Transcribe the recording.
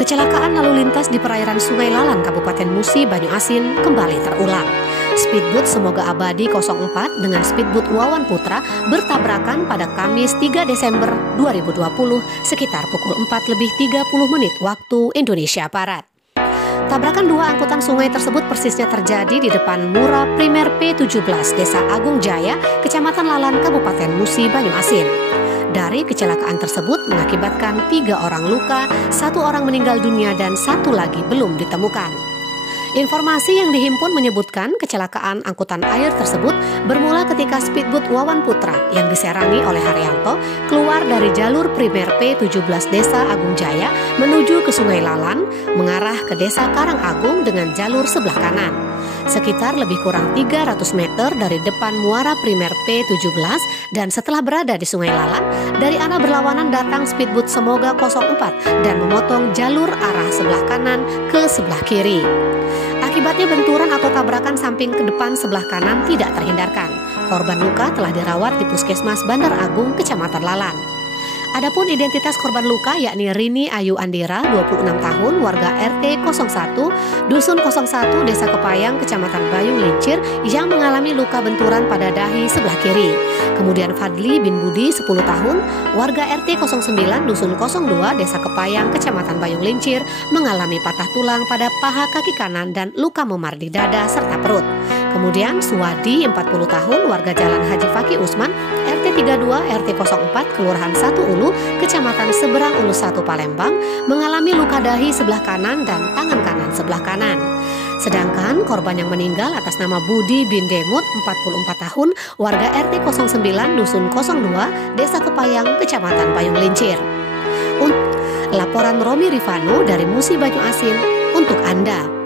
Kecelakaan lalu lintas di perairan Sungai Lalan, Kabupaten Musi, Banyuasin kembali terulang. Speedboat Semoga Abadi 04 dengan speedboat Wawan Putra bertabrakan pada Kamis 3 Desember 2020 sekitar pukul 4:30 waktu Indonesia Barat. Tabrakan dua angkutan sungai tersebut persisnya terjadi di depan Mura Primer P17 Desa Agung Jaya, Kecamatan Lalan, Kabupaten Musi, Banyuasin. Dari kecelakaan tersebut mengakibatkan 3 orang luka, 1 orang meninggal dunia dan 1 lagi belum ditemukan. Informasi yang dihimpun menyebutkan kecelakaan angkutan air tersebut bermula ketika speedboat Wawan Putra yang diserangi oleh Haryanto keluar dari jalur primer P17 Desa Agung Jaya menuju ke Sungai Lalan mengarah ke Desa Karangagung dengan jalur sebelah kanan. Sekitar lebih kurang 300 meter dari depan muara primer P17 dan setelah berada di Sungai Lalan, dari arah berlawanan datang speedboat Semoga 04 dan memotong jalur arah sebelah kanan ke sebelah kiri. Akibatnya benturan atau tabrakan samping ke depan sebelah kanan tidak terhindarkan. Korban luka telah dirawat di Puskesmas Bandar Agung, Kecamatan Lalan. Adapun identitas korban luka yakni Rini Ayu Andira, 26 tahun, warga RT 01, Dusun 01, Desa Kepayang, Kecamatan Bayung Lincir yang mengalami luka benturan pada dahi sebelah kiri. Kemudian Fadli bin Budi, 10 tahun, warga RT 09, Dusun 02, Desa Kepayang, Kecamatan Bayung Lincir mengalami patah tulang pada paha kaki kanan dan luka memar di dada serta perut. Kemudian Suwadi, 40 tahun, warga Jalan Haji Faki Usman, RT 32, RT 04, Kelurahan 1 Ulu, Kecamatan Seberang Ulu 1 Palembang, mengalami luka dahi sebelah kanan dan tangan kanan sebelah kanan. Sedangkan korban yang meninggal atas nama Budi bin Demut, 44 tahun, warga RT 09, Dusun 02, Desa Kepayang, Kecamatan Bayung Lincir. Laporan Romi Rifano dari Musi Banyuasin untuk Anda.